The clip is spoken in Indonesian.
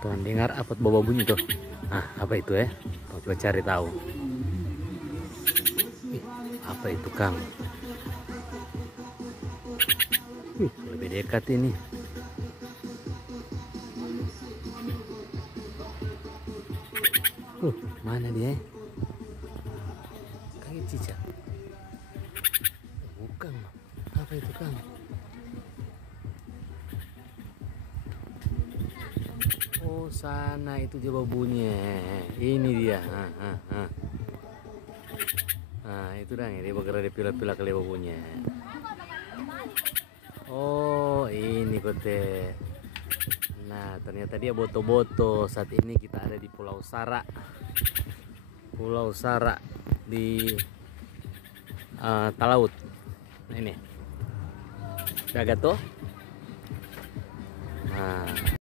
Tuh dengar apa bawa bunyi tuh? Ah, apa itu ya? Coba cari tahu. Ih, apa itu Kang? Lebih dekat ini. Mana dia? Kayak cicak. Bukan. Apa itu Kang? Oh sana itu dia babunya. Ini dia. Nah itu dah dia bergerak di pila-pila kali babunya. Oh ini kote. Nah ternyata dia boto-boto. Saat ini kita ada di Pulau Sara. Pulau Sara di Talaut. Nah ini. Udah gato. Nah.